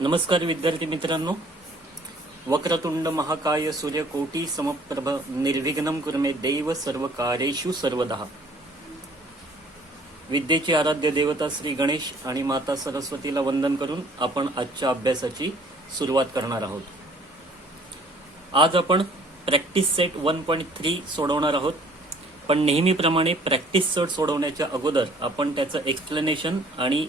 नमस्कार विद्यार्थी मित्रांनो. वक्रतुंड महाकाय सूर्यकोटी समप्रभ निर्विघ्नं कुरु मे देव सर्व कार्येषु सर्वदा. विद्येची आराध्य देवता श्री गणेश आणि माता सरस्वतीला वंदन करून आपण आजच्या अभ्यासाची सुरुवात करणार आहोत. आज आपण प्रॅक्टिस सेट 1.3 सोडवणार आहोत. पण नेहमीप्रमाणे प्रॅक्टिस सेट सोडवण्याच्या अगोदर आपण त्याचं एक्सप्लेनेशन आणि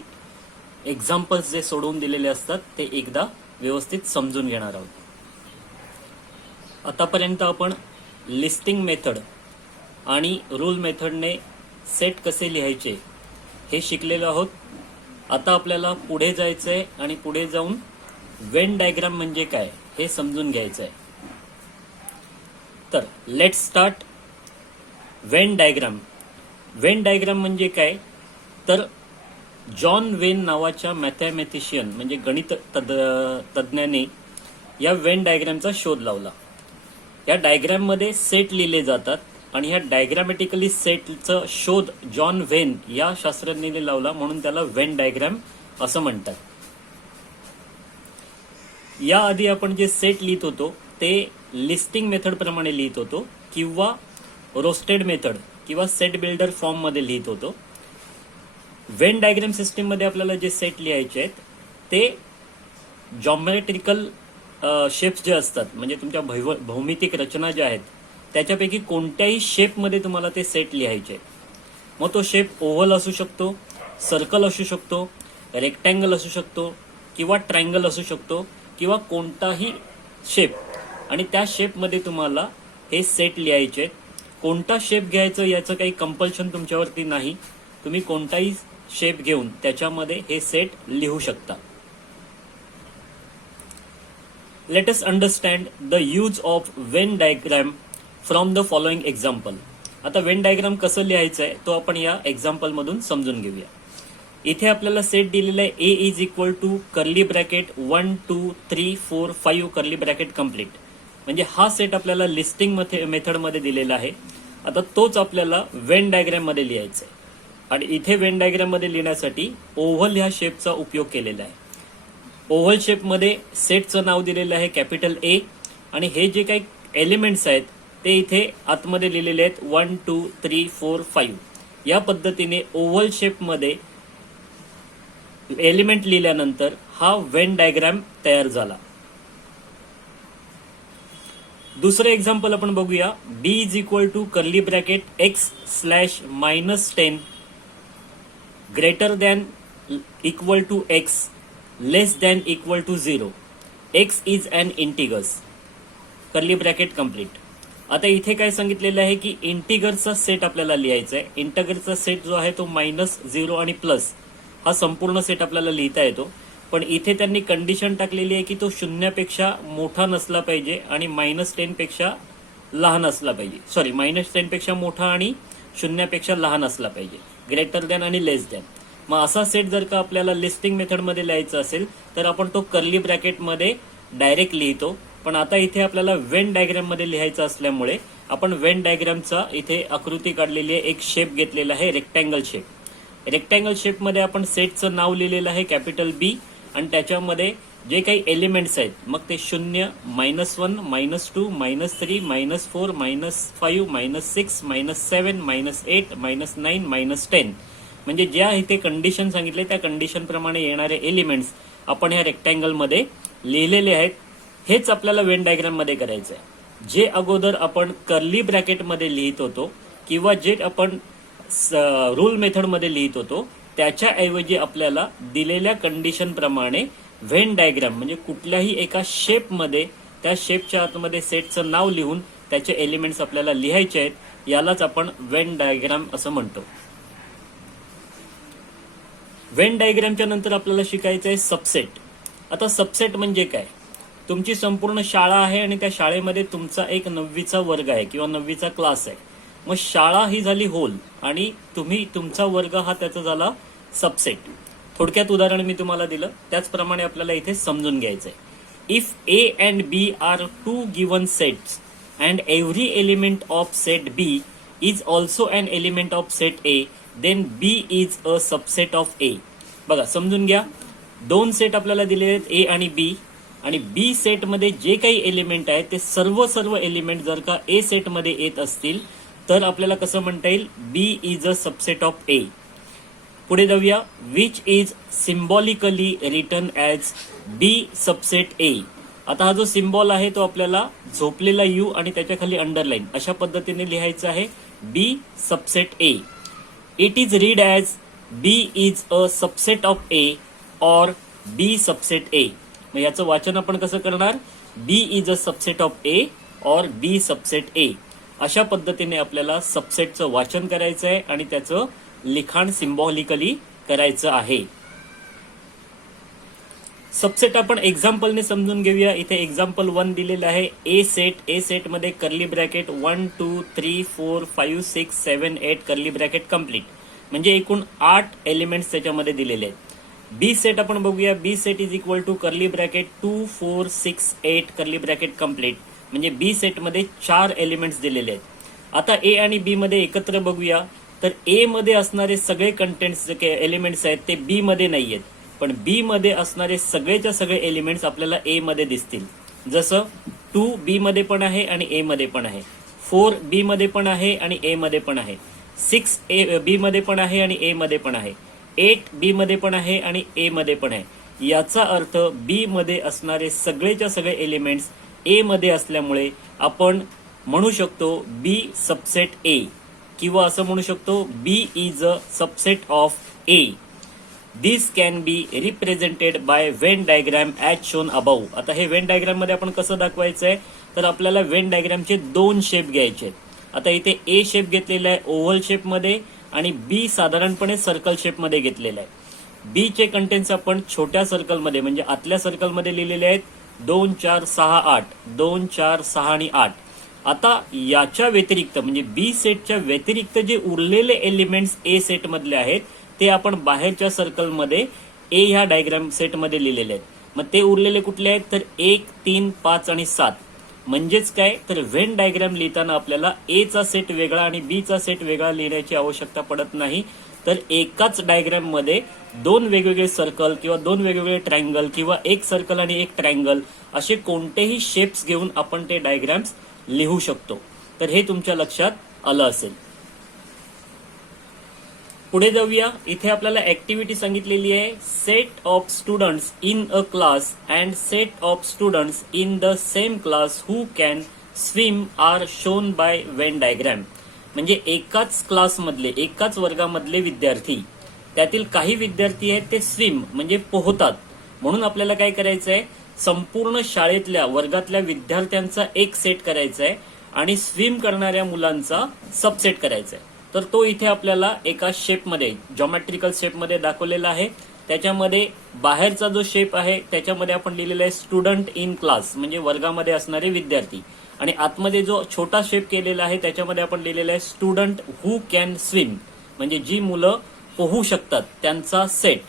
एक्झाम्पल्स जे सोडवून दिलेले असतात ते एकदा व्यवस्थित समजून घेणार आहोत. आतापर्यंत आपण लिस्टिंग मेथड आणि रूल मेथडने सेट कसे लिहायचे हे शिकलेलो आहोत. आता आपल्याला पुढे जायचं आहे आणि पुढे जाऊन वेन डायग्राम म्हणजे काय हे समजून घ्यायचं आहे. तर let's start. Venn diagram. Wien diagram म्हणजे काय तर जॉन वेन नावाच्या मॅथमॅटिशियन म्हणजे गणित तज्ज्ञाने या वेन डायग्रामचा शोध लावला. या डायग्राममध्ये सेट लिहिले जातात आणि ह्या डायग्रामॅटिकली सेटचा शोध जॉन वेन या शास्त्रज्ञाने लावला, म्हणून त्याला वेन डायग्राम असं म्हणतात. याआधी आपण जे सेट लिहित होतो ते लिस्टिंग मेथड प्रमाणे लिहित होतो किंवा रोस्टेड मेथड किंवा सेट बिल्डर फॉर्म मध्ये लिहित होतो. वेन डायग्राम सिस्टीम मध्ये आपल्याला जे सेट लिहायचे आहेत ते जॉमेट्रिकल शेप्स जे असतात म्हणजे तुमच्या भौमितिक रचना ज्या आहेत त्याच्यापैकी कोणत्याही शेपमध्ये तुम्हाला ते सेट लिहायचे. मग तो शेप ओव्हल असू शकतो, सर्कल असू शकतो, रेक्टँगल असू शकतो किंवा ट्रायंगल असू शकतो किंवा कोणताही शेप, आणि त्या शेपमध्ये तुम्हाला हे सेट लिहायचे. कोणता शेप घ्यायचं याचं काही कंपल्शन तुमच्यावरती नाही. तुम्ही कोणताही शेप घेऊन त्याच्यामध्ये हे सेट लिहू शकता. Let us understand the use of Venn diagram from the following example. आता वेन डायग्राम कसं लिहायचं आहे तो आपण या एक्झाम्पल मधून समजून घेऊया. इथे आपल्याला सेट दिलेला आहे A is equal to curly bracket 1 2 3 4 5 curly bracket complete. म्हणजे हा सेट आपल्याला लिस्टिंग मेथड मध्ये दिलेला आहे. आता तोच आपल्याला वेन डायग्राम मध्ये लिहायचा आहे आणि इथे वेन डायग्राम मध्ये लिहिण्यासाठी ओव्हल ह्या शेपचा उपयोग केलेला आहे. ओव्हल शेप मध्ये सेटचं नाव दिलेलं आहे कॅपिटल ए आणि हे जे काही एलिमेंट्स आहेत ते इथे आतमध्ये लिहिलेले आहेत 1 2 3 4 5. या पद्धतीने ओव्हल शेप मध्ये एलिमेंट लिहिल्यानंतर हा वेन डायग्राम तयार झाला. दुसरं एक्झाम्पल आपण बघूया. B is equal to curly bracket x slash -10 greater than equal to x less than equal to 0. X is an integers curly bracket complete. आता इथे काय सांगितलेलं आहे की इंटिगरचा सेट आपल्याला लिहायचा आहे. इंटिगरचा सेट जो आहे तो -0 आणि प्लस हा संपूर्ण सेट आपल्याला लिहिता येतो. पण इथे त्यांनी कंडिशन टाकलेली आहे की तो 0पेक्षा मोठा नसला पाहिजे आणि -10 पेक्षा लहान असला पाहिजे. सॉरी, -10 पेक्षा मोठा आणि 0पेक्षा लहान असला पाहिजे. ग्रेटर दॅन आणि लेस दॅन. मग असा सेट जर का आपल्याला लिस्टिंग मेथड मध्ये लिहायचा असेल तर आपण तो कर्ली ब्रॅकेट मध्ये डायरेक्ट लिहितो. पण आता इथे आपल्याला वेन डायग्राम मध्ये लिहायचं असल्यामुळे आपण वेन डायग्रामचा इथे आकृती काढलेली आहे. एक शेप घेतलेला आहे रेक्टँगल शेप. रेक्टँगल शेप मध्ये आपण सेटचं नाव लिहिलेलं आहे कॅपिटल बी आणि त्याच्यामध्ये जे काही एलिमेंट्स आहेत मग ते 0 -1 -2 -3 -4 -5 -6 -7 -8 -9 -10 म्हणजे ज्या इथे कंडिशन सांगितले त्या कंडिशन प्रमाणे येणारे एलिमेंट्स आपण ह्या रेक्टँगल मध्ये लिहिलेले आहेत. हेच आपल्याला वेन डायग्राम मध्ये करायचं आहे. जे अगोदर आपण कर्ली ब्रॅकेट मध्ये लिहित होतो किंवा जे आपण रूल मेथड मध्ये लिहित होतो त्याच्याऐवजी आपल्याला दिलेल्या कंडिशन प्रमाणे व्हेन डायग्राम म्हणजे कुठल्याही एका शेप मध्ये त्या शेपच्या आतमध्ये सेटचं नाव लिहून त्याचे एलिमेंट्स आपल्याला लिहायचे आहेत. यालाच आपण वेन डायग्राम असं म्हणतो. वेन डायग्रामच्या नंतर आपल्याला शिकायचं आहे सबसेट. आता सबसेट म्हणजे काय. तुमची संपूर्ण शाळा आहे आणि त्या शाळेमध्ये तुमचा एक 9वीचा वर्ग आहे किंवा 9वीचा क्लास आहे. मग शाळा ही झाली होल आणि तुमचा वर्ग हा त्याचा झाला सबसेट. थोडक्यात उदाहरण मी तुम्हाला दिलं त्याचप्रमाणे आपल्याला इथे समजून घ्यायचंय. If A and B are 2 given sets and every element of set B is also an element of set A then B is a subset of A. बघा समजून घ्या. दोन सेट आपल्याला दिले आहेत ए आणि बी, आणि बी सेटमध्ये जे काही एलिमेंट आहेत ते सर्व एलिमेंट जर का ए सेटमध्ये येत असतील तर आपल्याला कसं म्हणता येईल, B is a subset of A. पुढे जाऊया, which is symbolically written as B subset A. आता हा जो सिम्बॉल आहे तो आपल्याला झोपलेला यू आणि त्याच्या खाली अंडरलाईन अशा पद्धतीने लिहायचा आहे, B subset A. It is read as B is a subset of A और बी सबसेट ए. मग याचं वाचन आपण कसं करणार, बी is a subset of A और बी सबसेट ए. अशा पद्धतीने आपल्याला सबसेटचं वाचन करायचं आहे आणि त्याचं लिखाण सिम्बॉलिकली करायचं आहे. सबसेट आपण एक्झाम्पलने समजून घेऊया. इथे एक्झाम्पल 1 दिलेलं आहे, ए सेट. ए सेट मध्ये curly bracket 1 2 3 4 5 6 7 8 curly bracket complete, म्हणजे एकूण 8 एलिमेंट्स त्याच्यामध्ये दिलेले आहेत. बी सेट आपण बघूया, B set is equal to curly bracket 2 4 6 8 curly bracket complete, म्हणजे बी सेट मध्ये 4 एलिमेंट्स दिलेले आहेत. आता ए आणि बी मध्ये एकत्र बघूया तर ए मध्ये असणारे सगळे कंटेंट्स जे काही एलिमेंट्स आहेत ते बी मध्ये नाही आहेत, पण बी मध्ये असणारे सगळेच्या सगळे एलिमेंट्स आपल्याला ए मध्ये दिसतील. जसं 2 बी मध्ये पण आहे आणि ए मध्ये पण आहे, 4 बी मध्ये पण आहे आणि ए मध्ये पण आहे, 6 बी मध्ये पण आहे आणि ए मध्ये पण आहे, 8 बी मध्ये पण आहे आणि ए मध्ये पण आहे. याचा अर्थ बी मध्ये असणारे सगळेच्या सगळे एलिमेंट्स ए मध्ये असल्यामुळे आपण म्हणू शकतो बी सबसेट ए, किंवा असं म्हणू शकतो B is a subset of A. This can be represented by Venn diagram as shown above. आता हे वेन डायग्राम मध्ये आपण कसं दाखवायचं आहे, तर आपल्याला वेन डायग्रामचे 2 शेप घ्यायचे आहेत. आता इथे ए शेप घेतलेला आहे ओव्हल शेप मध्ये आणि बी साधारणपणे सर्कल शेप मध्ये घेतलेला आहे. बी चे कंटेंट्स आपण छोट्या सर्कल मध्ये म्हणजे आतल्या सर्कल मध्ये लिहिलेले आहेत, 2 4 6 8, 2 4 6 आणि 8. आता याच्या व्यतिरिक्त म्हणजे बी सेटच्या व्यतिरिक्त जे उरलेले एलिमेंट्स ए सेट मधले आहेत ते आपण बाहेरच्या सर्कल मध्ये ए ह्या डायग्राम सेट मध्ये लिहिलेले आहेत. मग ते उरलेले कुठले आहेत, तर 1 3 5 आणि 7. म्हणजेच काय, तर व्हेन डायग्राम लिहिताना आपल्याला ए चा सेट वेगळा आणि बी चा सेट वेगळा लिहिण्याची आवश्यकता पडत नाही. तर एकाच डायग्राम मध्ये 2 वेगवेगळे सर्कल किंवा 2 वेगवेगळे ट्रायंगल किंवा एक सर्कल आणि एक ट्रायंगल असे कोणतेही शेप्स घेऊन आपण ते डायग्राम्स लिहू शकतो. तर हे तुमच्या लक्षात आलं असेल. पुढे जाऊया, इथे आपल्याला ऍक्टिव्हिटी सांगितलेली आहे, set of students in a class and set of students in the same class who can swim are shown by Venn diagram. म्हणजे एकाच क्लासमधले एकाच वर्गामधले विद्यार्थी, त्यातील काही विद्यार्थी आहेत ते स्विम म्हणजे पोहतात, म्हणून आपल्याला काय करायचं आहे, संपूर्ण शाळेतल्या वर्गातल्या विद्यार्थ्यांचा एक सेट करायचा आहे आणि स्विम करणाऱ्या मुलांचा सबसेट करायचा आहे. तर तो इथे आपल्याला एका शेपमध्ये जॉमेट्रिकल शेपमध्ये दाखवलेला आहे. त्याच्यामध्ये बाहेरचा जो शेप आहे त्याच्यामध्ये आपण लिहिलेला आहे स्टुडंट इन क्लास म्हणजे वर्गामध्ये असणारे विद्यार्थी, आणि आतमध्ये जो छोटा शेप केलेला आहे त्याच्यामध्ये आपण लिहिलेला आहे स्टुडंट हू कॅन स्विम म्हणजे जी मुलं पोहू शकतात त्यांचा सेट.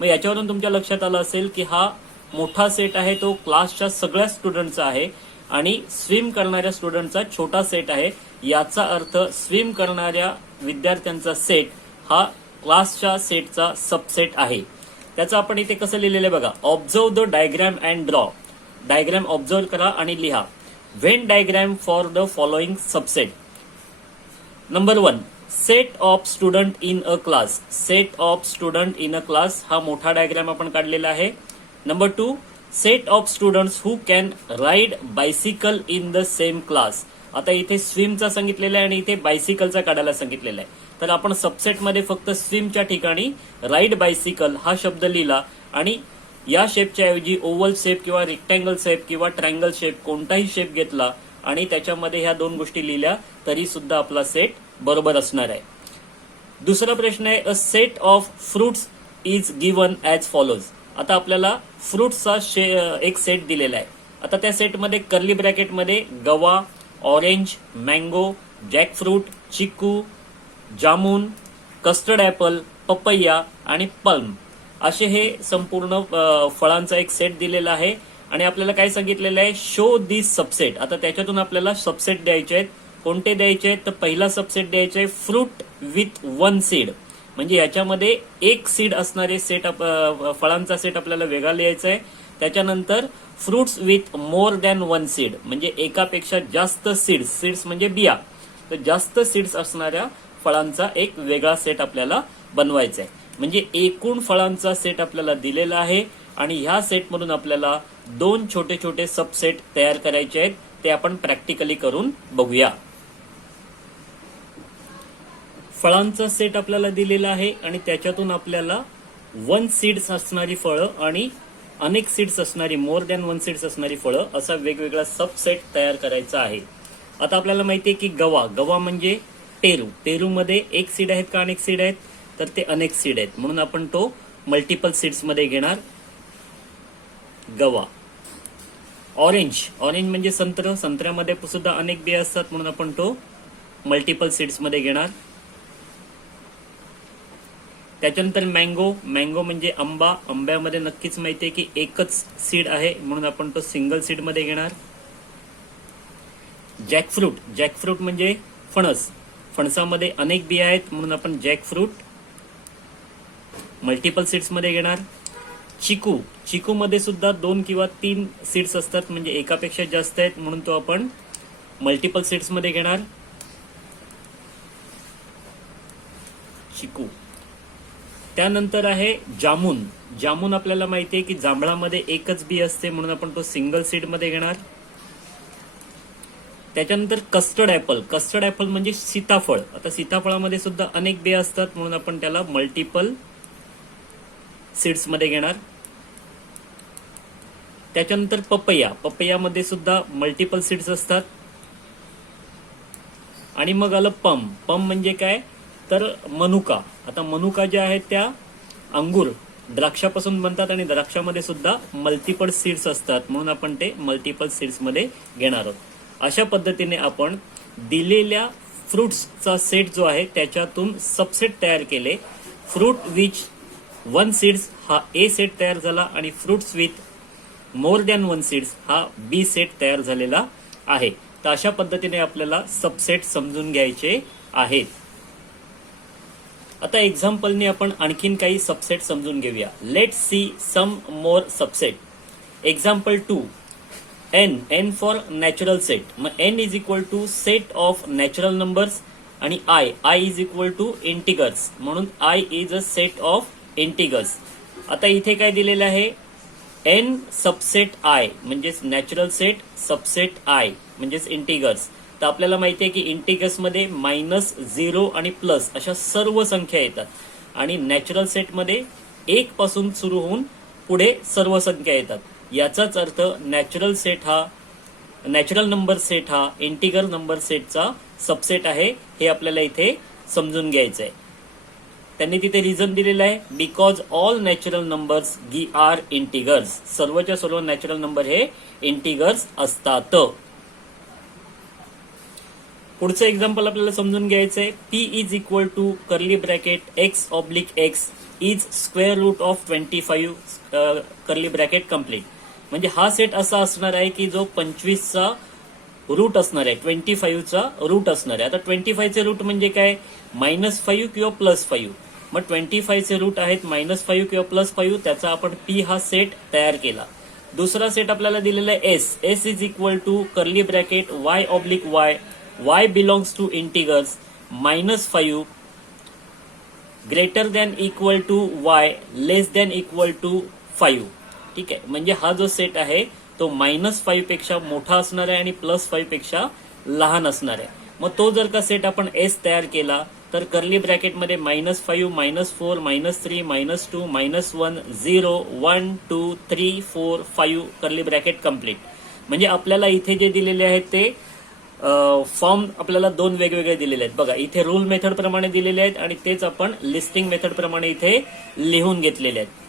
मग याच्यावरून तुमच्या लक्षात आलं असेल की हा मोठा सेट आहे तो क्लासच्या सगळ्या स्टुडंटचा आहे आणि स्विम करणाऱ्या स्टुडंटचा छोटा सेट आहे. याचा अर्थ स्विम करणाऱ्या विद्यार्थ्यांचा सेट हा क्लासच्या सेटचा सबसेट आहे. त्याचं आपण इथे कसं लिहिलेलं आहे बघा, observe the diagram and draw. Diagram observe करा आणि लिहा. Venn diagram for the following subset. Number 1, set of student in a class. Set of student in a class हा मोठा डायग्राम आपण काढलेला आहे. Number 2, set of students who can ride bicycle in the same class. आता इथे स्विमचा सांगितलेला आहे आणि इथे बायसिकलचा काढायला सांगितलेला आहे. तर आपण सबसेटमध्ये फक्त स्विमच्या ठिकाणी राईड बायसिकल हा शब्द लिहिला आणि या शेपच्या ऐवजी ओव्हल शेप किंवा रेक्टँगल शेप किंवा ट्रायंगल शेप कोणताही शेप घेतला आणि त्याच्यामध्ये ह्या 2 गोष्टी लिहिल्या तरी सुद्धा आपला सेट बरोबर असणार आहे. दुसरा प्रश्न आहे, अ set of fruits is given as follows. आता आपल्याला फ्रुट्सचा एक सेट दिलेला आहे. आता त्या सेटमध्ये कर्ली ब्रॅकेटमध्ये गवा, ऑरेंज, मँगो, जॅकफ्रूट, चिकू, जामून, कस्टर्ड ॲपल, पपैया आणि पल्म असे हे संपूर्ण फळांचा एक सेट दिलेला आहे आणि आपल्याला काय सांगितलेलं आहे, शो दिस सबसेट. आता त्याच्यातून आपल्याला सबसेट द्यायचे आहेत. कोणते द्यायचे आहेत, तर पहिला सबसेट द्यायचा आहे फ्रूट विथ 1 सीड म्हणजे याच्यामध्ये एक सीड असणारे सेट फळांचा सेट आपल्याला वेगळा लिहायचा आहे. त्याच्यानंतर fruits with more than one seed म्हणजे एकापेक्षा जास्त सीड्स म्हणजे बिया, तर जास्त सीड्स असणाऱ्या फळांचा एक वेगळा सेट आपल्याला बनवायचा आहे. म्हणजे एकूण फळांचा सेट आपल्याला दिलेला आहे आणि ह्या सेटमधून आपल्याला 2 छोटे छोटे सबसेट तयार करायचे आहेत. ते आपण प्रॅक्टिकली करून बघूया. फळांचा सेट आपल्याला दिलेला आहे आणि त्याच्यातून आपल्याला 1 सीड्स असणारी फळं आणि अनेक सीड्स असणारी, मोर दॅन 1 सीड्स असणारी फळं असा वेगवेगळा सबसेट तयार करायचा आहे. आता आपल्याला माहिती आहे की गवा म्हणजे पेरूमध्ये एक सीड आहेत का अनेक सीड आहेत, तर ते अनेक सीड आहेत म्हणून आपण तो मल्टिपल सीड्स मध्ये घेणार गवा. ऑरेंज म्हणजे संत्र्यामध्ये सुद्धा अनेक बिया असतात म्हणून आपण तो मल्टिपल सीड्स मध्ये घेणार. त्याच्यानंतर मँगो म्हणजे आंब्यामध्ये नक्कीच माहिती आहे की एकच सीड आहे म्हणून आपण तो सिंगल सीड मध्ये घेणार. जॅकफ्रूट म्हणजे फणसामध्ये अनेक बिया आहेत म्हणून आपण जॅकफ्रूट मल्टिपल सीड्स मध्ये घेणार. चिकू मध्ये सुद्धा 2 किंवा 3 सीड्स असतात म्हणजे एकापेक्षा जास्त आहेत म्हणून तो आपण मल्टिपल सीड्स मध्ये घेणार. चिकू. त्यानंतर आहे जामून आपल्याला माहिती आहे की जांभळामध्ये एकच बी असते म्हणून आपण तो सिंगल सीड मध्ये घेणार. त्याच्यानंतर कस्टर्ड ऍपल म्हणजे सीताफळ. आता सीताफळामध्ये सुद्धा अनेक बिया असतात म्हणून आपण त्याला मल्टिपल सीड्स मध्ये घेणार. त्याच्यानंतर पपैयामध्ये सुद्धा मल्टिपल सीड्स असतात. आणि मग आलं पम म्हणजे काय, तर मनुका. आता मनुका ज्या आहेत त्या अंगूर द्राक्षापासून बनतात आणि द्राक्षामध्ये सुद्धा मल्टिपल सीड्स असतात म्हणून आपण ते मल्टिपल सीड्स मध्ये घेणार आहोत. अशा पद्धतीने आपण दिलेल्या फ्रुट्सचा सेट जो आहे त्याच्यातून सबसेट तयार केले. फ्रूट विच 1 सीड्स हा ए सेट तयार झाला आणि fruits with more than 1 seeds हा बी सेट तयार झालेला आहे. तर अशा पद्धतीने आपल्याला सबसेट समजून घ्यायचे आहेत. आता एक्झाम्पलने आपण आणखीन काही सबसेट समजून घेऊया. Let's see some more subset. Example 2, N for natural set. मग N is equal to set of natural numbers आणि I is equal to integers म्हणून I is a set of integers. आता इथे काय दिलेलं आहे, एन सबसेट आय म्हणजेच natural set subset I म्हणजेच इंटिगर्स. तर आपल्याला माहिती आहे की इंटिगर्स मध्ये -0 आणि प्लस अशा सर्व संख्या येतात आणि नॅचरल सेटमध्ये 1 पासून सुरू होऊन पुढे सर्व संख्या येतात. याचाच अर्थ नॅचरल नंबर सेट हा इंटिगर नंबर सेटचा सबसेट आहे. हे आपल्याला इथे समजून घ्यायचं आहे. त्यांनी तिथे रिझन दिलेलं आहे, because all natural numbers are integers. सर्वच्या सर्व नॅचरल नंबर हे इंटिगर्स असतात. पुढचं एक्झाम्पल आपल्याला समजून घ्यायचं आहे. P is equal to curly bracket x oblique x is square root of 25 curly bracket complete. म्हणजे हा सेट असा असणार आहे की जो 25चा रूट असणार आहे, 25चा रूट असणार आहे. आता 25चे रूट म्हणजे काय, -5 किंवा +5. मग 25चे रूट आहेत -5 किंवा +5, त्याचा आपण पी हा सेट तयार केला. दुसरा सेट आपल्याला दिलेला आहे S is equal to curly bracket y oblique y belongs to integers -5 greater than equal to y less than equal to 5. ठीक आहे, म्हणजे हा जो सेट आहे तो -5 पेक्षा मोठा असणार आहे आणि +5 पेक्षा लहान असणार आहे. मग तो जर का सेट आपण एस तयार केला तर कर्ली ब्रॅकेटमध्ये -5 -4 -3 -2 -1 0 1 2 3 4 5 कर्ली ब्रॅकेट कम्प्लीट. म्हणजे आपल्याला इथे जे दिलेले आहेत ते फॉर्म आपल्याला 2 वेगवेगळे दिलेले आहेत. बघा इथे रूल मेथड प्रमाणे दिलेले आहेत आणि तेच आपण लिस्टिंग मेथड प्रमाणे इथे लिहून घेतलेले आहेत.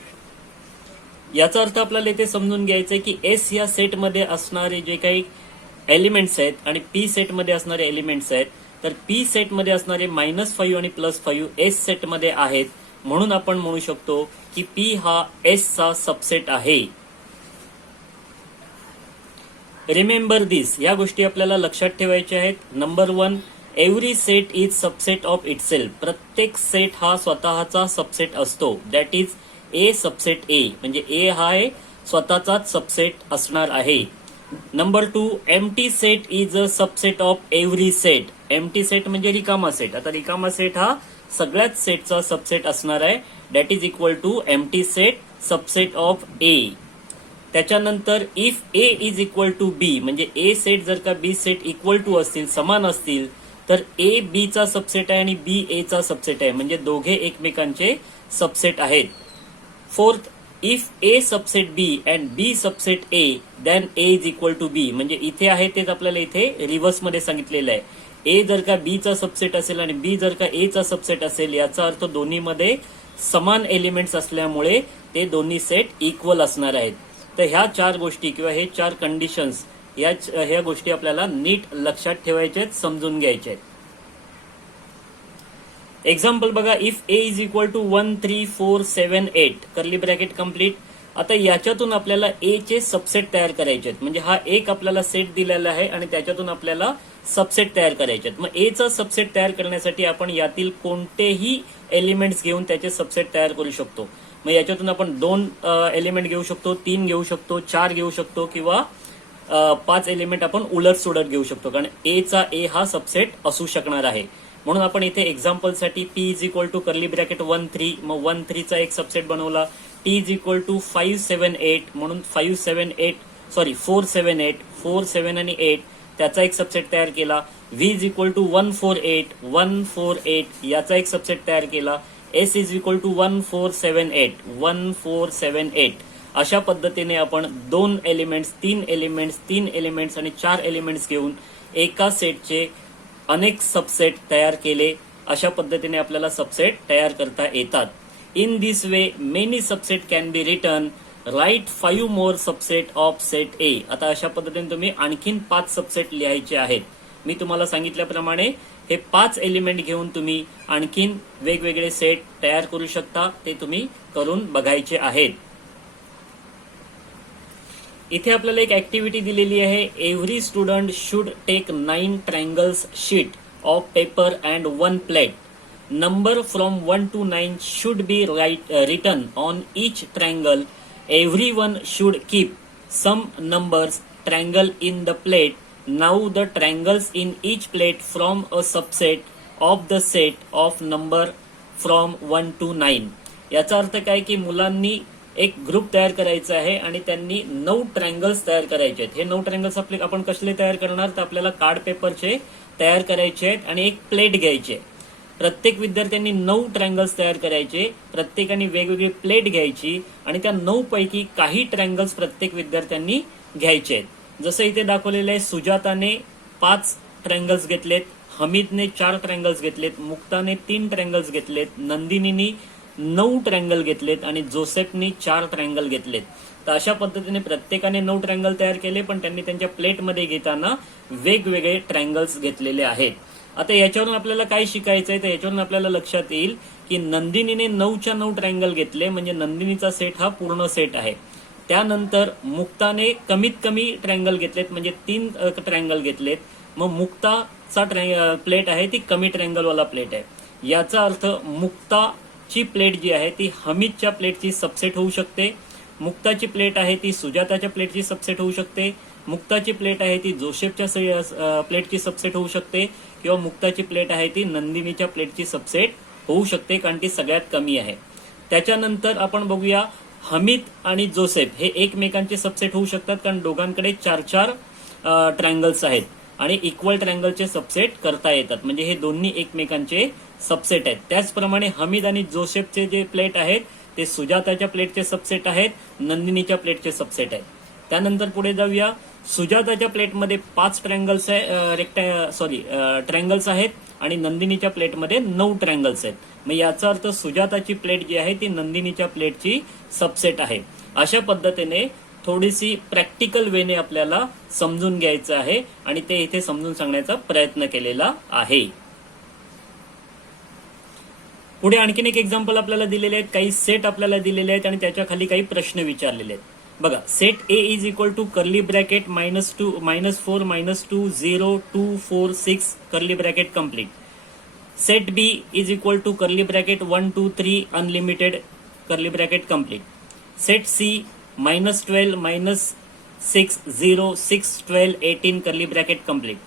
याचा अर्थ आपल्याला इथे समजून घ्यायचं आहे की एस या सेटमध्ये असणारे जे काही एलिमेंट्स आहेत आणि पी सेटमध्ये असणारे एलिमेंट्स आहेत, तर पी सेटमध्ये असणारे -5 आणि +5 एस सेटमध्ये आहेत. म्हणून आपण म्हणू शकतो की पी हा एस चा सबसेट आहे. रिमेंबर दिस, या गोष्टी आपल्याला लक्षात ठेवायच्या आहेत. Number 1, every set is subset of itself. प्रत्येक सेट हा स्वतःचा सबसेट असतो. That is a subset A, म्हणजे ए हा स्वतःचाच सबसेट असणार आहे. Number 2, empty set is a subset of every set. Empty set म्हणजे रिकामा सेट. आता रिकामा सेट हा सगळ्याच सेटचा सबसेट असणार आहे. That is equal to empty set subset of A. त्याच्यानंतर if A is equal to B, म्हणजे ए सेट जर का बी सेट इक्वल टू असतील, समान असतील, तर ए बी चा सबसेट आहे आणि बी ए चा सबसेट आहे, म्हणजे दोघे एकमेकांचे सबसेट आहेत. Fourth, if A subset B and B subset A, then A is equal to B. म्हणजे इथे आहे तेच आपल्याला इथे रिव्हर्स मध्ये सांगितलेलं आहे. ए जर का बी चा सबसेट असेल आणि बी जर का ए चा सबसेट असेल, याचा अर्थ दोन्हीमध्ये समान एलिमेंट्स असल्यामुळे ते दोन्ही सेट इक्वल असणार आहेत. तर ह्या 4 गोष्टी किंवा हे 4 कंडिशन्स, ह्या गोष्टी आपल्याला नीट लक्षात ठेवायच्या आहेत, समजून घ्यायच्या आहेत. एक्झाम्पल बघा, if A is equal to 1 3 4 7 8 curly bracket complete. आता याच्यातून आपल्याला ए चे सबसेट तयार करायचे आहेत. म्हणजे हा एक आपल्याला सेट दिलेला आहे आणि त्याच्यातून आपल्याला सबसेट तयार करायचे आहेत. मग ए चा सबसेट तयार करण्यासाठी आपण यातील कोणतेही एलिमेंट्स घेऊन त्याचे सबसेट तयार करू शकतो. मग याच्यातून आपण 2 एलिमेंट घेऊ शकतो, 3 घेऊ शकतो, 4 घेऊ शकतो, किंवा 5 एलिमेंट आपण उलट सुलट घेऊ शकतो, कारण ए चा ए हा सबसेट असू शकणार आहे. म्हणून आपण इथे एक्झाम्पलसाठी P is equal to curly bracket 1 3, मग 1 3 चा एक सबसेट बनवला. टी इज इक्वल टू 5 7 8, म्हणून 4 7 आणि 8 त्याचा एक सबसेट तयार केला. व्ही इज इक्वल टू 1 4 8 याचा एक सबसेट तयार केला. S is equal to 1 4 7 8. अशा पद्धतीने आपण 2 एलिमेंट्स, 3 एलिमेंट्स आणि 4 एलिमेंट्स घेऊन एका सेटचे अनेक सबसेट तयार केले. अशा पद्धतीने आपल्याला सबसेट तयार करता येतात. In this way many subset can be written. Right 5 more subset of set A. आता अशा पद्धतीने तुम्ही आणखीन 5 सबसेट लिहायचे आहेत. मी तुम्हाला सांगितल्याप्रमाणे हे 5 एलिमेंट घेऊन तुम्ही आणखीन वेगवेगळे सेट तयार करू शकता. ते तुम्ही करून बघायचे आहेत. इथे आपल्याला एक ऍक्टिव्हिटी दिलेली आहे. Every student should take 9 triangles sheet of paper and 1 plate. Number from 1 to 9 should be written on each triangle. Everyone should keep some numbers triangle in the plate. Now the triangles in each plate form a subset of the set of number from 1 to 9. याचा अर्थ काय की मुलांनी एक group तयार करायचा आहे आणि त्यांनी 9 ट्रायंगल्स तयार करायचे आहेत. हे 9 ट्रायंगल्स आपण कसले तयार करणार, तर आपल्याला कार्ड पेपरचे तयार करायचे आहेत आणि एक प्लेट घ्यायची. प्रत्येक विद्यार्थ्यांनी 9 ट्रायंगल्स तयार करायचे. प्रत्येकाने वेगवेगळी प्लेट घ्यायची आणि त्या 9 पैकी काही ट्रायंगल्स प्रत्येक विद्यार्थ्यांनी घ्यायचे आहेत. जसं इथे दाखवलेलं आहे, सुजाताने 5 ट्रायंगल्स घेतलेत, हमीदने 4 ट्रायंगल्स घेतलेत, मुक्ताने 3 ट्रायंगल्स घेतलेत, नंदिनीने 9 ट्रायंगल घेतलेत आणि जोसेफनी 4 ट्रायंगल घेतलेत. तर अशा पद्धतीने प्रत्येकाने 9 ट्रायंगल तयार केले, पण त्यांनी त्यांच्या प्लेटमध्ये घेताना वेगवेगळे ट्रायंगल्स घेतलेले आहेत. आता याच्यावरून आपल्याला काय शिकायचं आहे, तर याच्यावरून आपल्याला लक्षात येईल की नंदिनीने 9च्या 9 ट्रायंगल घेतले, म्हणजे नंदिनीचा सेट हा पूर्ण सेट आहे. त्यानंतर मुक्ताने कमीत कमी ट्रायंगल घेतलेत, म्हणजे 3 ट्रायंगल घेतलेत. मग मुक्ताचा प्लेट आहे ती कमी ट्रायंगलवाला प्लेट आहे. याचा अर्थ मुक्ताची प्लेट जी आहे ती हमीदच्या प्लेटची सबसेट होऊ शकते. मुक्ताची प्लेट आहे ती सुजाताच्या प्लेटची सबसेट होऊ शकते. मुक्ताची प्लेट आहे ती जोसेफच्या प्लेटची सबसेट होऊ शकते, किंवा मुक्ताची प्लेट आहे ती नंदिनीच्या प्लेटची सबसेट होऊ शकते, कारण ती सगळ्यात कमी आहे. त्याच्यानंतर आपण बघूया, हमीद आणि जोसेफ हे एकमेकांचे सबसेट होऊ शकतात, कारण दोघांकडे 4 ट्रायंगल्स आहेत आणि इक्वल ट्रायंगलचे सबसेट करता येतात, म्हणजे हे दोन्ही एकमेकांचे सबसेट आहेत. त्याचप्रमाणे हमीद आणि जोसेफचे जे प्लेट आहेत ते सुजाताच्या प्लेटचे सबसेट आहेत, नंदिनीच्या प्लेटचे सबसेट आहेत. त्यानंतर पुढे जाऊया, सुजाताच्या प्लेटमध्ये 5 ट्रायंगल्स ट्रायंगल्स आहेत आणि नंदिनीच्या प्लेटमध्ये 9 ट्रायंगल्स आहेत. मग याचा अर्थ सुजाताची प्लेट जी आहे ती नंदिनीच्या प्लेटची सबसेट आहे. अशा पद्धतीने थोडीशी प्रॅक्टिकल वेने आपल्याला समजून घ्यायचं आहे आणि ते इथे समजून सांगण्याचा प्रयत्न केलेला आहे. पुढे आणखीन एक एक्झाम्पल आपल्याला दिलेले आहेत, काही सेट आपल्याला दिलेले आहेत आणि त्याच्या खाली काही प्रश्न विचारलेले आहेत. बघा, set A is equal to curly bracket -2 -4 -2 0 2 4 6 curly bracket complete. Set B is equal to curly bracket 1 2 3 unlimited curly bracket complete. Set C -12 -6 0 6 12 18 curly bracket complete.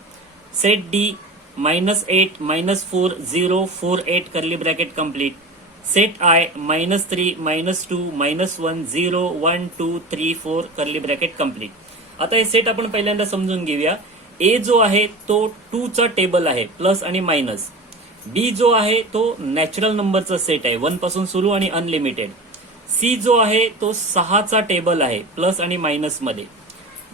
Set D -8 -4 0 4 8 curly bracket complete. Set I -3 -2 -1 0 1 2 3 4 curly bracket complete. आता हे set आपण पहिल्यांदा समजून घेऊया. ए जो आहे तो 2 चा टेबल आहे, प्लस आणि मायनस. बी जो आहे तो नॅचरल नंबरचा सेट आहे, 1 पासून सुरू आणि अनलिमिटेड. सी जो आहे तो 6 चा टेबल आहे, प्लस आणि मायनस मध्ये.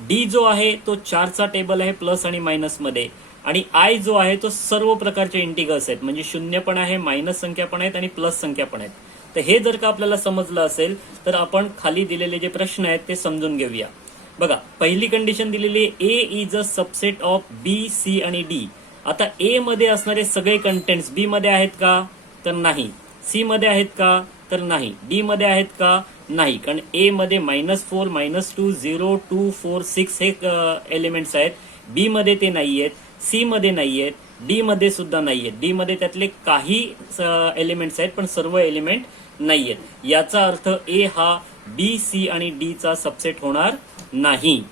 डी जो आहे तो 4 चा टेबल आहे, प्लस आणि मायनस मध्ये. आणि आय जो आहे तो सर्व प्रकारचे इंटिगर्स आहेत, म्हणजे शून्य पण आहे, मायनस संख्या पण आहेत आणि प्लस संख्या पण आहेत. तर हे जर का आपल्याला समजलं असेल तर आपण खाली दिलेले जे प्रश्न आहेत ते समजून घेऊया. बघा, पहिली कंडिशन दिलेली आहे, A is a subset of B C आणि डी. आता ए मध्ये असणारे सगळे कंटेंट्स बी मध्ये आहेत का, तर नाही. सी मध्ये आहेत का, तर नाही. डी मध्ये आहेत का, नाही. कारण ए मध्ये -4 -2 0 2 4 6 हे एलिमेंट्स आहेत. बी मध्ये ते नाही आहेत, सी मध्ये नाही आहेत, डी मध्ये सुद्धा नाही आहेत. डी मध्ये त्यातले काही एलिमेंट्स आहेत पण सर्व एलिमेंट नाही आहेत. याचा अर्थ ए हा बी सी आणि डी चा सबसेट होणार नाही.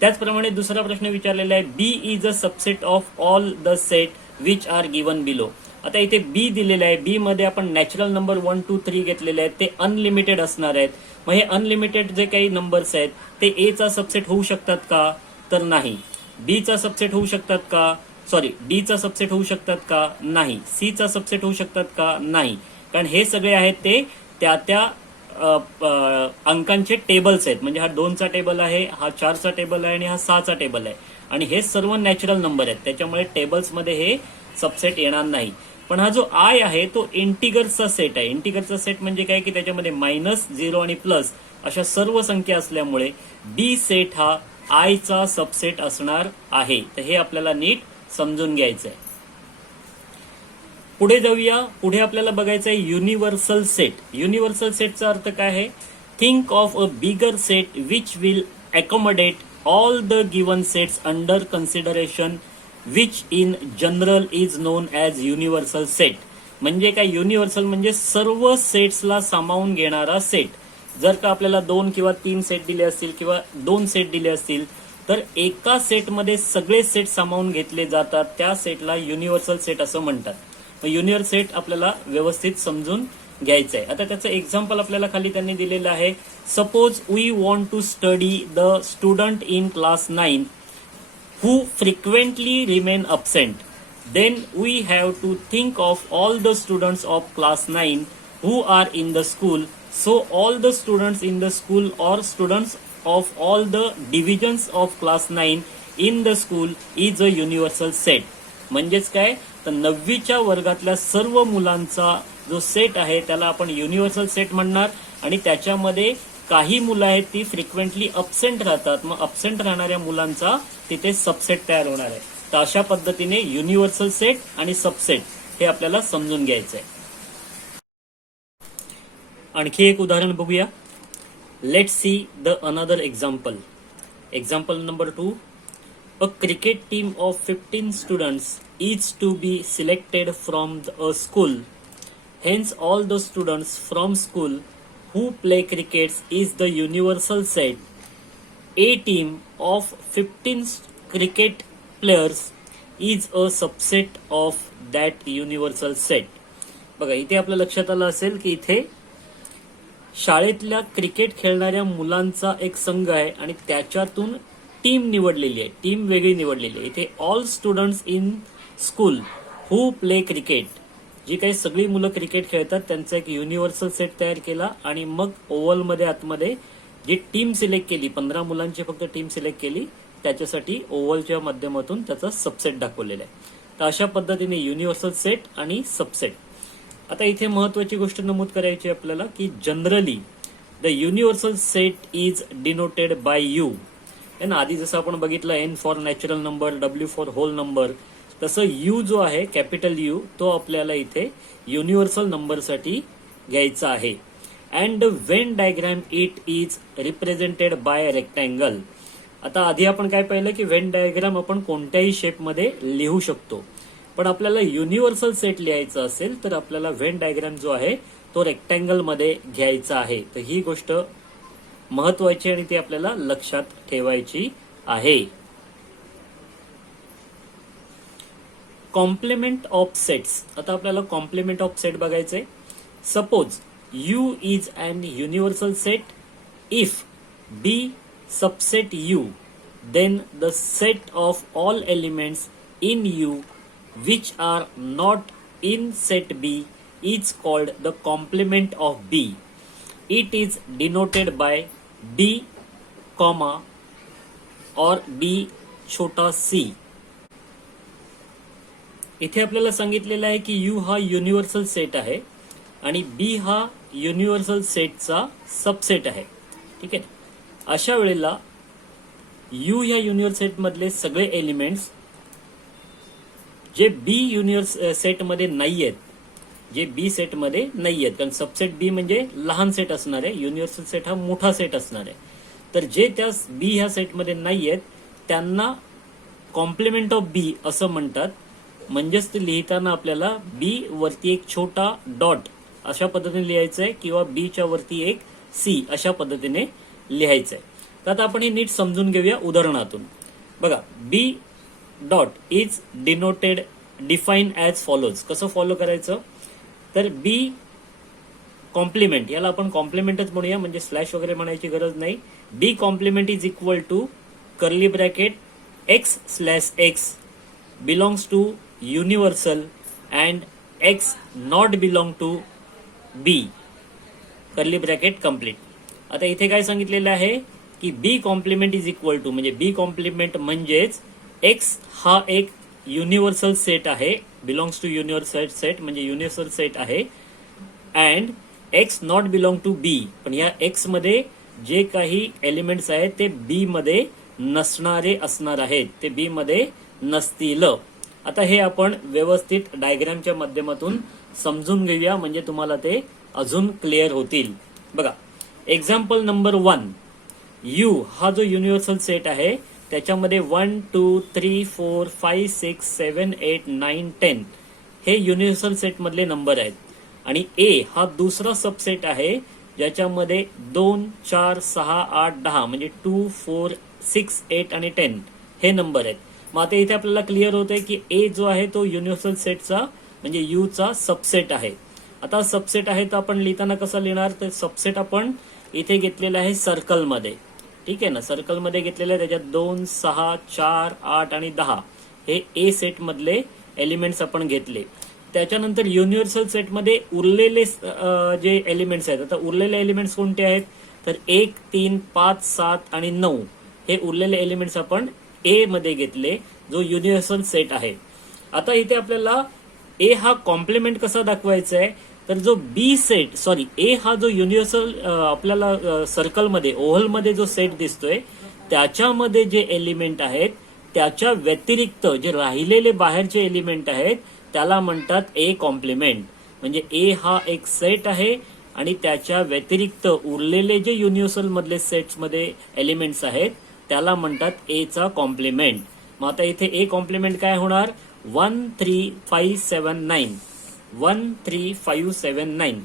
त्याचप्रमाणे दुसरा प्रश्न विचारलेला आहे, B is a subset of all the set which are given below. आता इथे बी दिलेलं आहे. बी मध्ये आपण नॅचरल नंबर 1 2 3 घेतलेले आहेत, ते अनलिमिटेड असणार आहेत. मग हे अनलिमिटेड जे काही नंबर्स आहेत ते ए चा सबसेट होऊ शकतात का, तर नाही. बी चा सबसेट होऊ शकतात का, सॉरी डी चा सबसेट होऊ शकतात का, नाही. सी चा सबसेट होऊ शकतात का, नाही. कारण हे सगळे आहेत ते त्या अंकांचे टेबल्स आहेत. म्हणजे हा 2 चा टेबल आहे, हा 4 चा टेबल आहे आणि हा 6 चा टेबल आहे. आणि हे सर्व नॅचरल नंबर आहेत, त्याच्यामुळे टेबल्समध्ये हे सबसेट येणार नाही. पण हा जो आय आहे तो इंटिगर्सचा सेट आहे. इंटिगरचा सेट म्हणजे काय की त्याच्यामध्ये मायनस, 0 आणि प्लस अशा सर्व संख्या असल्यामुळे बी सेट हा आय चा सबसेट असणार आहे. तर हे आपल्याला नीट समजून घ्यायचं आहे. पुढे जाऊया. पुढे आपल्याला बघायचं आहे युनिव्हर्सल सेट. युनिव्हर्सल सेटचा अर्थ काय आहे, think of a bigger set which will accommodate all the given sets under consideration which in general is non as universal set. म्हणजे काय, युनिव्हर्सल म्हणजे सर्व सेट्सला सामावून घेणारा सेट. जर का आपल्याला 2 किंवा 3 सेट दिले असतील किंवा 2 सेट दिले असतील तर एका सेटमध्ये सगळे सेट सामावून घेतले जातात, त्या सेटला युनिव्हर्सल सेट असं म्हणतात. युनिव्हर्सल सेट आपल्याला व्यवस्थित समजून घ्यायचं आहे. आता त्याचं एक्झाम्पल आपल्याला खाली त्यांनी दिलेलं आहे. Suppose we want to study the student in class 9 who frequently remain absent. Then we have to think of all the students of class 9 who are in the school. So all the students in the school or students of all the divisions of class 9 in the school is a universal set. म्हणजेच काय, तर 9वीच्या वर्गातल्या सर्व मुलांचा जो set आहे त्याला आपण युनिव्हर्सल सेट म्हणणार. आणि त्याच्यामध्ये काही मुलं आहेत ती फ्रिक्वेंटली अब्सेंट राहतात, मग अब्सेंट राहणाऱ्या मुलांचा तिथे सबसेट तयार होणार आहे. तर अशा पद्धतीने युनिव्हर्सल सेट आणि सबसेट हे आपल्याला समजून घ्यायचं आहे. आणखी एक उदाहरण बघूया. Let's see the another example. Example number 2. A cricket team of 15 students is to be selected from a school. Hence all the students from school who play cricket is the universal set. A team of 15 cricket players is a subset of that universal set. बघा, इथे आपल्या लक्षात आलं असेल की इथे शाळेतल्या cricket खेळणाऱ्या मुलांचा एक संघ आहे आणि त्याच्यातून टीम निवडलेली आहे, टीम वेगळी निवडलेली आहे. इथे all students in school who play cricket, जी काही सगळी मुलं क्रिकेट खेळतात त्यांचा एक युनिव्हर्सल सेट तयार केला. आणि मग ओव्हलमध्ये आतमध्ये जी टीम सिलेक्ट केली, 15 मुलांची फक्त टीम सिलेक्ट केली, त्याच्यासाठी ओव्हलच्या माध्यमातून त्याचा सबसेट दाखवलेला आहे. तर अशा पद्धतीने युनिव्हर्सल सेट आणि सबसेट. आता इथे महत्वाची गोष्ट नमूद करायची आपल्याला की generally the universal set is denoted by U. आधी जसं आपण बघितलं N for natural number, W for whole number, तसं यू जो आहे कॅपिटल यू तो आपल्याला इथे युनिव्हर्सल नंबरसाठी घ्यायचा आहे. And Venn diagram it is represented by rectangle. आता आधी आपण काय पाहिलं की व्हेन डायग्राम आपण कोणत्याही शेपमध्ये लिहू शकतो, पण आपल्याला युनिव्हर्सल सेट लिहायचा असेल तर आपल्याला व्हेन डायग्राम जो आहे तो रेक्टँगल मध्ये घ्यायचा आहे. तर ही गोष्ट महत्वाची आणि ती आपल्याला लक्षात ठेवायची आहे. Complement of sets. आता आपल्याला कॉम्प्लिमेंट ऑफ सेट बघायचंय. Suppose U is an universal set if B subset U, then the set of all elements in U which are not in set B is called the complement of B. It is denoted by B, comma or B छोटा c. इथे आपल्याला सांगितलेलं आहे की U हा universal set आहे आणि B हा युनिव्हर्सल सेटचा सबसेट आहे. ठीक आहे. अशा वेळेला U या युनिव्हर्सल सेट मधले सगळे एलिमेंट्स जे बी युनिव्हर्सल सेटमध्ये नाहीयेत, जे बी सेटमध्ये नाहीयेत, कारण सबसेट बी म्हणजे लहान सेट असणार आहे, युनिव्हर्सल सेट हा मोठा सेट असणार आहे. तर जे त्या बी ह्या सेटमध्ये नाहीयेत त्यांना कॉम्प्लिमेंट ऑफ बी असं म्हणतात. म्हणजेच ते लिहिताना आपल्याला बी वरती एक छोटा डॉट अशा पद्धतीने लिहायचंय किंवा बी च्या वरती एक सी अशा पद्धतीने लिहायचंय. तर आता आपण हे नीट समजून घेऊया उदाहरणातून. बघा, B dot is define as follows. कसं फॉलो करायचं तर बी कॉम्प्लिमेंट, याला आपण कॉम्प्लिमेंटच म्हणूया, म्हणजे स्लॅश वगैरे म्हणायची गरज नाही. B complement is equal to curly bracket x slash x belongs to universal and x not belong to B curly bracket complete. आता इथे काय सांगितलेलं आहे की B complement is equal to, म्हणजे बी कॉम्प्लिमेंट म्हणजेच एक्स हा एक युनिव्हर्सल सेट आहे, बिलॉंग्स टू युनिव्हर्सल सेट म्हणजे युनिव्हर्सल सेट आहे, and x not belong to B, पण या एक्स मध्ये जे काही एलिमेंट्स आहेत ते बी मध्ये नसणारे असणार आहेत, ते बी मध्ये नसतील. आता हे आपण व्यवस्थित डायग्रामच्या माध्यमातून समजून घेऊया म्हणजे तुम्हाला ते अजून क्लिअर होतील. बघा, एक्झाम्पल नंबर 1, U हा जो युनिव्हर्सल सेट आहे त्याच्यामध्ये 1 2 3 4 5 6 7 8 9 10 हे युनिव्हर्सल सेट मधले नंबर आहेत आणि A हा दुसरा सबसेट आहे ज्याच्यामध्ये 2 4 6 8 10 म्हणजे 2 4 6 8 आणि 10 हे नंबर आहेत. मग आता इथे आपल्याला क्लिअर होतंय की A जो आहे तो युनिव्हर्सल सेटचा म्हणजे U चा सबसेट आहे. आता सबसेट आहे तर आपण लिहिताना कसं लिहिणार, तर सबसेट आपण इथे घेतलेला आहे सर्कल मध्ये. ठीक आहे ना, सर्कल मध्ये घेतलेलं आहे, त्याच्यात 2 6 4 8 आणि 10 हे A सेट मधले एलिमेंट्स आपण घेतले. त्याच्यानंतर युनिव्हर्सल सेट मध्ये उरलेले जे एलिमेंट्स आहेत, आता उरलेले एलिमेंट्स कोणते आहेत तर 1 3 5 7 आणि 9 हे उरलेले एलिमेंट्स आपण A मध्ये घेतले जो युनिव्हर्सल सेट आहे. आता इथे आपल्याला A हा कॉम्प्लिमेंट कसा दाखवायचा आहे तर जो बी सेट A हा जो युनिव्हर्सल आपल्याला सर्कलमध्ये ओव्हलमध्ये जो सेट दिसतोय त्याच्यामध्ये जे एलिमेंट आहेत त्याच्या व्यतिरिक्त जे राहिलेले बाहेरचे एलिमेंट आहेत त्याला म्हणतात A कॉम्प्लिमेंट. म्हणजे A हा एक सेट आहे आणि त्याच्या व्यतिरिक्त उरलेले जे युनिव्हर्सल मधले सेट्स मध्ये एलिमेंट्स आहेत त्याला म्हणतात A चा कॉम्प्लिमेंट. मग आता इथे A कॉम्प्लिमेंट काय होणार 1 3 5 7 9 1 3 5 7 9.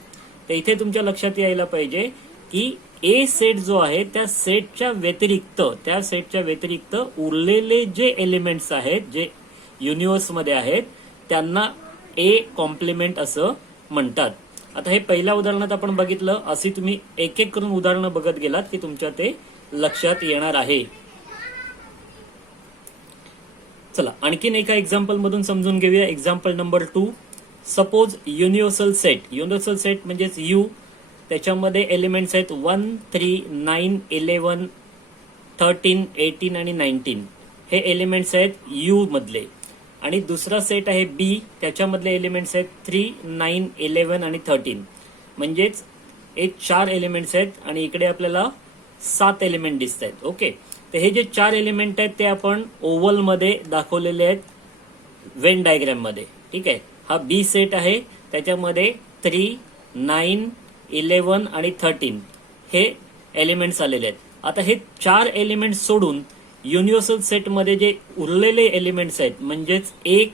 तर इथे तुमच्या लक्षात यायला पाहिजे की A सेट जो आहे त्या सेटच्या व्यतिरिक्त उरलेले जे एलिमेंट्स आहेत जे युनिव्हर्स मध्ये आहेत त्यांना A कॉम्प्लिमेंट असं म्हणतात. आता हे पहिल्या उदाहरणात आपण बघितलं, अशी तुम्ही एक एक करून उदाहरणं बघत गेलात की तुमच्या ते लक्षात येणार आहे. चला आणखीन एका एक्झाम्पल मधून समजून घेऊया. Example number 2, suppose universal set म्हणजेच U, त्याच्यामध्ये एलिमेंट्स आहेत 1 3 9 11 13 18 आणि 19 हे एलिमेंट्स आहेत U मधले. आणि दुसरा सेट आहे B, त्याच्यामधले एलिमेंट्स आहेत 3 9 11 आणि 13 म्हणजेच एक 4 एलिमेंट्स आहेत आणि इकडे आपल्याला 7 एलिमेंट दिसत आहेत. ओके, तर हे जे 4 एलिमेंट आहेत ते आपण ओव्हल मध्ये दाखवलेले आहेत व्हेन डायग्राम मध्ये. ठीक आहे, हा बी सेट आहे त्याच्यामध्ये 3 9 11 आणि 13 हे एलिमेंट्स आलेले आहेत. आता हे 4 एलिमेंट्स सोडून युनिव्हर्सल सेटमध्ये जे उरलेले एलिमेंट्स आहेत म्हणजेच 1,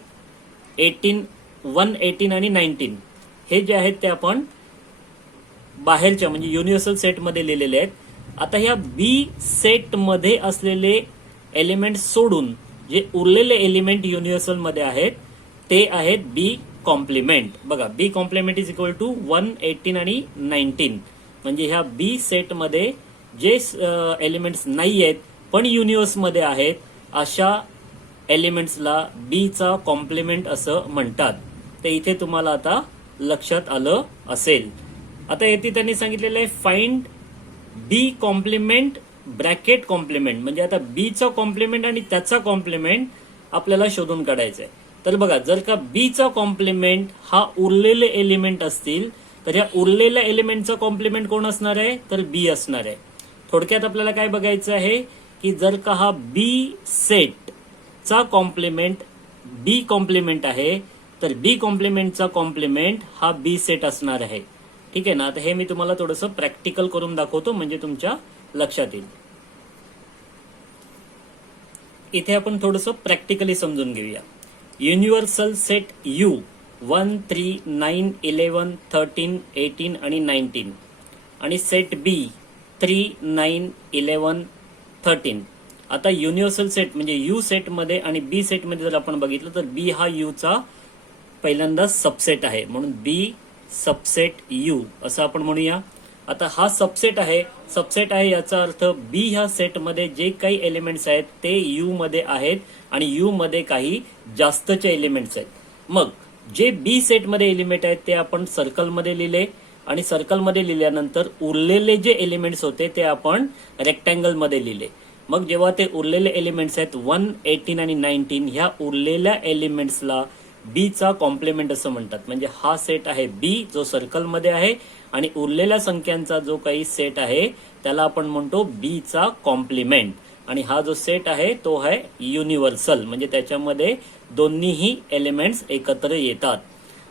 18, 118 आणि 19 हे जे आहेत ते आपण बाहेरच्या म्हणजे युनिव्हर्सल सेटमध्ये लिहिलेले आहेत. आता ह्या बी सेटमध्ये असलेले एलिमेंट सोडून जे उरलेले एलिमेंट युनिव्हर्सल मध्ये आहेत ते आहेत बी कॉम्प्लिमेंट. बघा B complement is equal to 118 आणि 19. म्हणजे ह्या बी सेटमध्ये जे एलिमेंट्स नाही आहेत पण युनिव्हर्स मध्ये आहेत अशा एलिमेंट्सला बी चा कॉम्प्लिमेंट असं म्हणतात. ते इथे तुम्हाला आता लक्षात आलं असेल. आता येथे त्यांनी सांगितलेलं आहे find B complement bracket complement. म्हणजे आता बी चा कॉम्प्लिमेंट आणि त्याचा कॉम्प्लिमेंट आपल्याला शोधून काढायचा आहे. तर बघा जर का बी चा कॉम्प्लिमेंट हा उरलेले एलिमेंट असतील तर या उरलेल्या एलिमेंटचा कॉम्प्लिमेंट कोण असणार आहे तर बी असणार आहे. थोडक्यात आपल्याला काय बघायचं आहे की जर का हा बी सेट चा कॉम्प्लिमेंट बी कॉम्प्लिमेंट आहे तर बी कॉम्प्लिमेंटचा कॉम्प्लिमेंट हा बी सेट असणार आहे. ठीक आहे ना. आता हे मी तुम्हाला थोडंसं प्रॅक्टिकल करून दाखवतो म्हणजे तुमच्या लक्षात येईल. इथे आपण थोडंसं प्रॅक्टिकली समजून घेऊया. युनिव्हर्सल सेट यू 1, 3, 9, 11, 13, 18 आणि 19 आणि सेट बी 3, 9, 11, 13. आता युनिव्हर्सल सेट म्हणजे यू सेटमध्ये आणि बी सेटमध्ये जर आपण बघितलं तर बी हा यू चा पहिल्यांदा सबसेट आहे म्हणून बी सबसेट यू असं आपण म्हणूया. आता हा सबसेट आहे याचा अर्थ बी ह्या सेटमध्ये जे काही एलिमेंट्स आहेत ते यू मध्ये आहेत आणि यू मध्ये काही जास्तचे एलिमेंट्स आहेत. मग जे बी सेटमध्ये एलिमेंट आहेत ते आपण सर्कलमध्ये लिहिले आणि सर्कलमध्ये लिहिल्यानंतर उरलेले जे एलिमेंट्स होते ते आपण रेक्टँगल मध्ये लिहिले. मग जेव्हा ते उरलेले एलिमेंट्स आहेत 1, 18 आणि 19 ह्या उरलेल्या एलिमेंट्सला बी चा कॉम्प्लिमेंट असं म्हणतात. म्हणजे हा सेट आहे बी जो सर्कलमध्ये आहे आणि उरलेल्या संख्यांचा जो काही सेट आहे त्याला आपण म्हणतो बी चा कॉम्प्लिमेंट. आणि हा जो सेट आहे तो आहे युनिव्हर्सल म्हणजे त्याच्यामध्ये दोन्हीही एलिमेंट्स एकत्र येतात.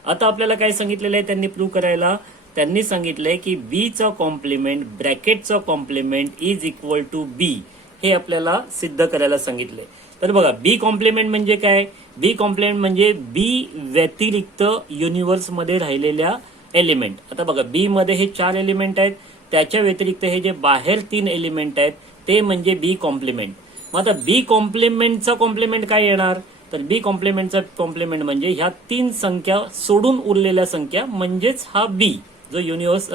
आता आपल्याला काय सांगितलेलं आहे त्यांनी प्रूव्ह करायला. त्यांनी सांगितलंय की बी चा कॉम्प्लिमेंट ब्रॅकेटचा complement is equal to B हे आपल्याला सिद्ध करायला सांगितले. तर बघा बी कॉम्प्लिमेंट म्हणजे काय. बी कॉम्प्लिमेंट म्हणजे बी व्यतिरिक्त युनिव्हर्स मध्ये राहिलेल्या एलिमेंट. आता बघा बी मध्ये हे 4 एलिमेंट आहेत त्याच्या व्यतिरिक्त हे जे बाहेर 3 एलिमेंट आहेत ते म्हणजे बी कॉम्प्लिमेंट. मग आता बी कॉम्प्लिमेंटचा कॉम्प्लिमेंट काय येणार तर बी कॉम्प्लिमेंटचा कॉम्प्लिमेंट म्हणजे ह्या 3 संख्या सोडून उरलेल्या संख्या म्हणजेच हा बी जो युनिव्हर्स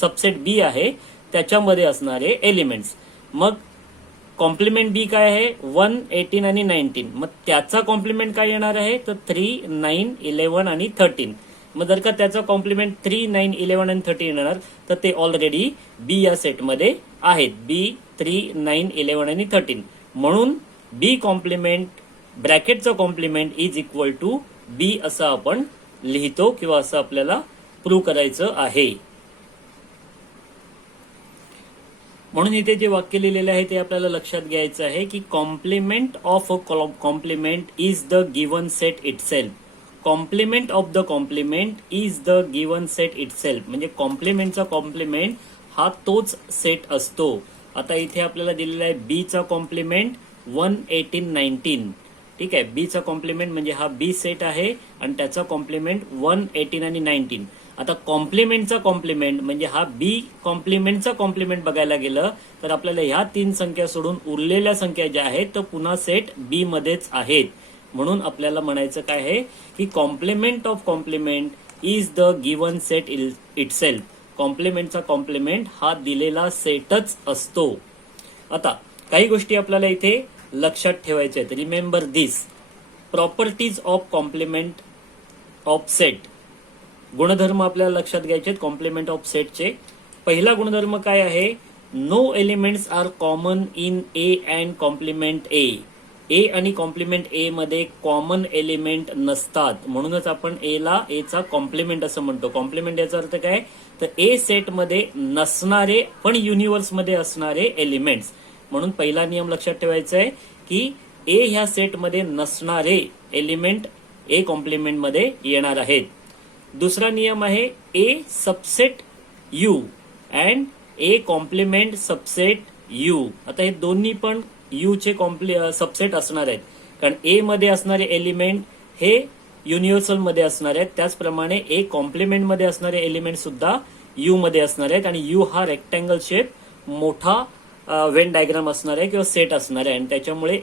सबसेट बी आहे त्याच्यामध्ये असणारे एलिमेंट्स. मग कॉम्प्लिमेंट बी काय आहे 1, 18 आणि 19. मग त्याचा कॉम्प्लिमेंट काय येणार आहे तर 3, 9, 11 आणि 13. मग जर का त्याचा कॉम्प्लिमेंट 3, 9, 11 आणि 13 येणार तर ते ऑलरेडी बी या सेटमध्ये आहेत. बी 3, 9, 11 आणि 13 म्हणून बी कॉम्प्लिमेंट ब्रॅकेटचा complement is equal to B असं आपण लिहितो किंवा असं आपल्याला प्रूव्ह करायचं आहे. म्हणून इथे जे वाक्य लिहिलेलं आहे ते आपल्याला लक्षात घ्यायचं आहे की complement of A complement is the given set itself. Complement of the complement is the given set itself म्हणजे कॉम्प्लिमेंटचा कॉम्प्लिमेंट हा तोच सेट असतो. आता इथे आपल्याला दिलेला आहे बी चा कॉम्प्लिमेंट 1, 18, 19. ठीक आहे. बी चा कॉम्प्लिमेंट म्हणजे हा बी सेट आहे आणि त्याचा कॉम्प्लिमेंट 1, 18 आणि 19. आता कॉम्प्लिमेंटचा कॉम्प्लिमेंट म्हणजे हा बी कॉम्प्लिमेंटचा कॉम्प्लिमेंट बघायला गेलं तर आपल्याला ह्या 3 संख्या सोडून उरलेल्या संख्या ज्या आहेत तर पुन्हा सेट बी मध्येच आहेत. म्हणून आपल्याला म्हणायचं काय आहे की complement of complement is the given set itself. कॉम्प्लिमेंटचा कॉम्प्लिमेंट हा दिलेला सेटच असतो. आता काही गोष्टी आपल्याला इथे लक्षात ठेवायच्या आहेत. Remember this properties of complement of set. गुणधर्म आपल्याला लक्षात घ्यायचे आहेत कॉम्प्लिमेंट ऑफ सेटचे. पहिला गुणधर्म काय आहे no elements are common in A and complement A. A आणि कॉम्प्लिमेंट ए मध्ये कॉमन एलिमेंट नसतात म्हणूनच आपण ए ला ए चा कॉम्प्लिमेंट असं म्हणतो. कॉम्प्लिमेंट याचा अर्थ काय तर ए सेट मध्ये नसणारे पण युनिव्हर्स मध्ये असणारे एलिमेंट्स. म्हणून पहिला नियम लक्षात ठेवायचा आहे की ए ह्या सेट मध्ये नसणारे एलिमेंट ए कॉम्प्लिमेंट मध्ये येणार आहेत. दुसरा नियम आहे A subset U and A complement subset U. आता हे दोन्ही पण यू चे सबसेट असणार आहेत, कारण ए मध्ये असणारे एलिमेंट हे युनिव्हर्सल मध्ये असणार आहेत, त्याचप्रमाणे ए कॉम्प्लिमेंट मध्ये असणारे एलिमेंट सुद्धा यू मध्ये असणार आहेत. आणि यू हा रेक्टँगल शेप मोठा व्हेन डायग्राम असणार आहे किंवा सेट असणार आहे, आणि त्याच्यामुळे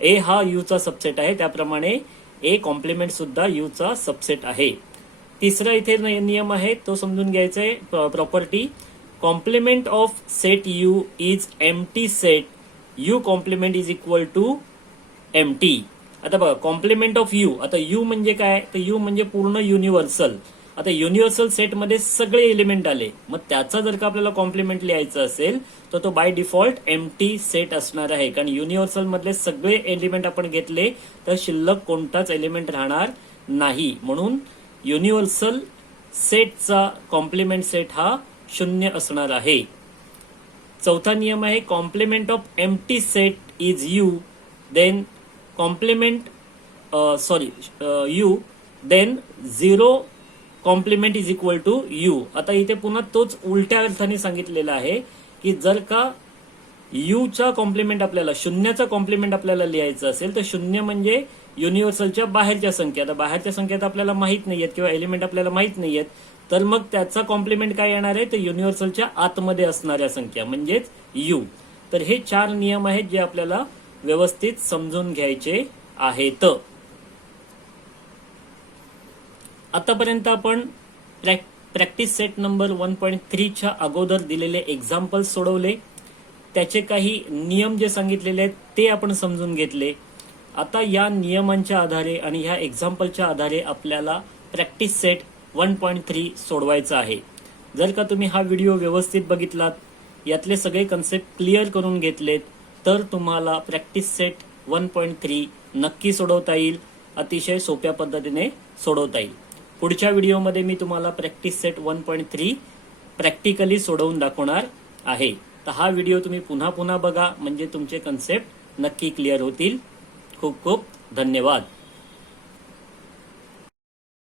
ए हा यू चा सबसेट आहे, त्याप्रमाणे ए कॉम्प्लिमेंट सुद्धा यू चा सबसेट आहे. तिसरा इथे नियम आहे तो समजून घ्यायचा आहे. Property complement of set U is empty set U complement is equal to empty. आता बघा कॉम्प्लिमेंट ऑफ यू, आता यू म्हणजे काय, तर यू म्हणजे पूर्ण युनिव्हर्सल. आता युनिव्हर्सल सेटमध्ये सगळे एलिमेंट आले, मग त्याचा जर का आपल्याला कॉम्प्लिमेंट लिहायचं असेल तर तो बाय डिफॉल्ट एम्प्टी सेट असणार आहे, कारण युनिव्हर्सल मधले सगळे एलिमेंट आपण घेतले तर शिल्लक कोणताच एलिमेंट राहणार नाही. म्हणून युनिव्हर्सल सेटचा कॉम्प्लिमेंट सेट हा 0 असणार आहे. चौथा नियम आहे complement of empty set is U then U then 0 complement is equal to U. आता इथे पुन्हा तोच उलट्या अर्थाने सांगितलेला आहे की जर का यू चा कॉम्प्लिमेंट आपल्याला शून्याचा कॉम्प्लिमेंट आपल्याला लिहायचं असेल तर 0 म्हणजे युनिव्हर्सलच्या बाहेरच्या संख्या. आता बाहेरच्या संख्या आपल्याला माहित नाहीयेत किंवा एलिमेंट आपल्याला माहित नाहीयेत, तर मग त्याचा कॉम्प्लिमेंट काय येणार आहे, तर युनिव्हर्सलच्या आतमध्ये असणाऱ्या संख्या म्हणजेच यू. तर हे 4 नियम आहेत जे आपल्याला व्यवस्थित समजून घ्यायचे आहेत. आतापर्यंत आपण प्रॅक्टिस सेट नंबर 1.3 च्या अगोदर दिलेले एक्झाम्पल सोडवले, त्याचे काही नियम जे सांगितलेले आहेत ते आपण समजून घेतले. आता या नियमांच्या आधारे आणि ह्या एक्झाम्पलच्या आधारे आपल्याला प्रॅक्टिस सेट 1.3 सोडवायचा आहे. जर का तुम्ही हा व्हिडिओ व्यवस्थित बघितलात, यातले सगळे कन्सेप्ट क्लिअर करून घेतलेत, तर तुम्हाला प्रॅक्टिस सेट 1.3 नक्की सोडवता येईल, अतिशय सोप्या पद्धतीने सोडवता येईल. पुढच्या व्हिडिओमध्ये मी तुम्हाला प्रॅक्टिस सेट 1.3 प्रॅक्टिकली सोडवून दाखवणार आहे. तर हा व्हिडिओ तुम्ही पुन्हा पुन्हा बघा, म्हणजे तुमचे कन्सेप्ट नक्की क्लिअर होतील. खूप खूप धन्यवाद.